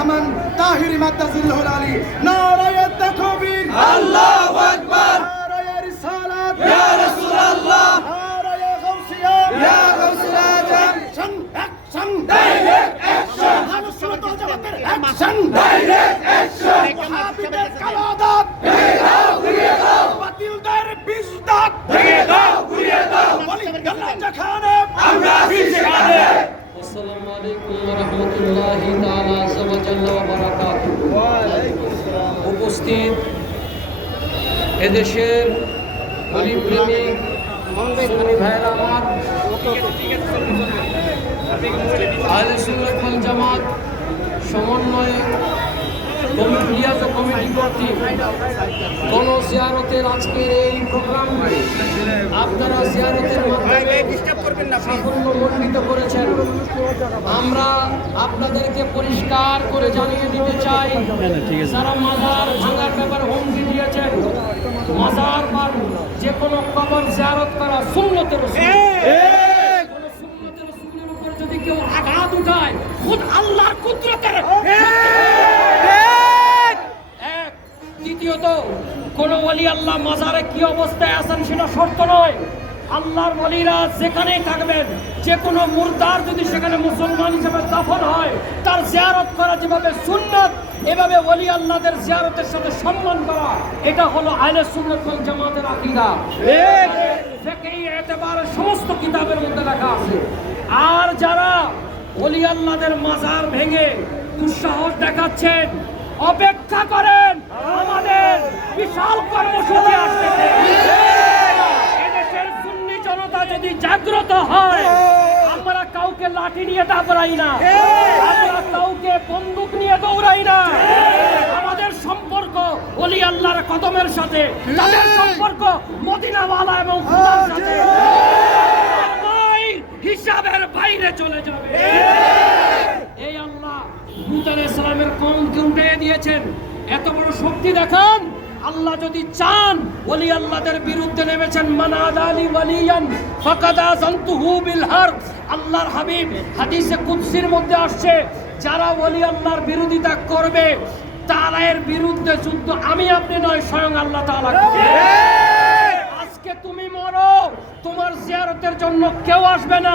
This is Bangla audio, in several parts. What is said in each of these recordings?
রহমান তাহিরি মাদ্দাজিল্লাহুল আলী। নারায়ে তাকবীর, আল্লাহু আকবার, নারায়ে রিসালাত, ইয়া রাসূলুল্লাহ, নারায়ে গাউসিয়া, ইয়া গাউসুল আজম, অ্যাকশন অ্যাকশন, ডাইরেক্ট অ্যাকশন, আহলে সুন্নাত ওয়াল জামাতের অ্যাকশন, ডাইরেক্ট অ্যাকশন, ওয়াহাবিদের কালো দাঁত ভেঙে দাও, ঘুরিয়ে দাও, বাতিলদের বিষ দাঁত ভেঙে দাও, ঘুরিয়ে দাও, ওয়ালিল্লাহ যেখানে আমরা আছি সেখানে। আসসালামু আলাইকুম ওয়া রাহমাতুল্লাহি তাআলা ওয়া জাল্লা ওয়া বারাকাতুহু। উপস্থিত এদেশের ওলি প্রেমিক সুন্নি ভাইয়েরা আমার, আহলে সুন্নাত ওয়াল জামাত সমন্বয়ে কমিটিগত কমিটি কর্তৃক গণজিয়ারতের আজকের এই প্রোগ্রামটি আপনারা জিয়ারতের মাধ্যমে সাফল্যমণ্ডিত করেছেন। আমরা আপনাদেরকে পরিষ্কার করে জানিয়ে দিতে চাই, যারা মাজার ভাঙার ব্যাপারে হুমকি দিয়েছেন, মাজার বা যে কোনো কবর জিয়ারত করা সুন্নতের রাসূল। কোন সুন্নতের রাসূলের উপর যদি কেউ আঘাত উঠায়, খুদ আল্লাহর কুদরতের এক। দ্বিতীয়ত, কোন ওলি আল্লাহ মাজারে কি অবস্থায় আছেন সেটা শর্ত নয়। আল্লাহর ওলিরা যেখানেই থাকবেন, যে কোনো মুরতার যদি সেখানে মুসলমান হিসেবে দাফন হয়, তার জিয়ারত করা যেভাবে সুন্নাত, এভাবে ওলি আল্লাহদের জিয়ারতের সাথে সম্মান করা, এটা হলো আহলে সুন্নাত ওয়াল জামাতের আকীদা। ফিকহি এতেবারে সমস্ত কিতাবের মধ্যে লেখা আছে। আর যারা ওলি আল্লাহদের মাজার ভেঙে দুঃসাহস দেখাচ্ছেন, অপেক্ষা করেন, আমাদের বিশাল কর্মসূচি আসছে। এদেশের সুন্নি জনতা যদি জাগ্রত হয়, আমরা কাউকে লাঠি নিয়ে দাবড়াই না, আমরা কাউকে বন্দুক নিয়ে দৌড়াই না। আমাদের সম্পর্ক ওলি আল্লাহর কদমের সাথে, তাদের সম্পর্ক মদিনাওয়ালা এবং খুদার সাথে। হিসাবের বাইরে চলে যাবে। এই আল্লাহ লূত আলাইহিস সালামের কওমকে উঠিয়ে দিয়েছেন, এত বড় শক্তি দেখান। আল্লাহ যদি চান, ওলি আল্লাহদের বিরুদ্ধে নেমেছেন, মানাদালি ওয়ালিয়ান ফাকাদ আযানতুহু বিল হারব। আল্লাহর হাবিব হাদিসে কুদসির মধ্যে আসছে, যারা ওলি আল্লাহর বিরোধিতা করবে, তার বিরুদ্ধে যুদ্ধ আমি আপনি নয়, স্বয়ং আল্লাহ তাআলা করবে। আজকে তুমি মরো, তোমার জিয়ারতের জন্য কেউ আসবে না।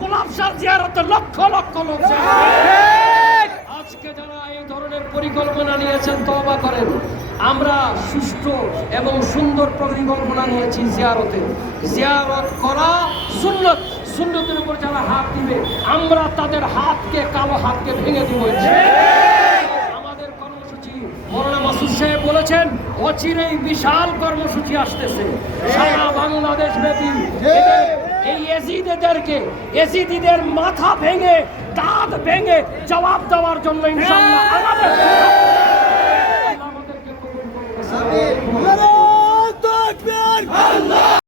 গোলাপ শাহ জিয়ারতে লক্ষ লক্ষ লোক যাবে। আজকে যারা এই ধরনের পরিকল্পনা নিয়েছেন, তওবা করেন। আমরা সুষ্ঠু এবং সুন্দর পরিকল্পনা নিয়েছি জিয়ারতে। জিয়ারত করা সুন্নত, সুন্নতের উপর যারা হাত দিবে, আমরা তাদের হাতকে, কালো হাতকে ভেঙে দিব। আমাদের কর্মসূচি, মৌলানা মাসুদ সাহেব বলেছেন, অচিরেই বিশাল কর্মসূচি আসতেছে সারা বাংলাদেশ ব্যাপী। এই এজিদিদের মাথা ভেঙে, দাঁত ভেঙে জবাব দেওয়ার জন্য ইনশাআল্লাহ আমাদের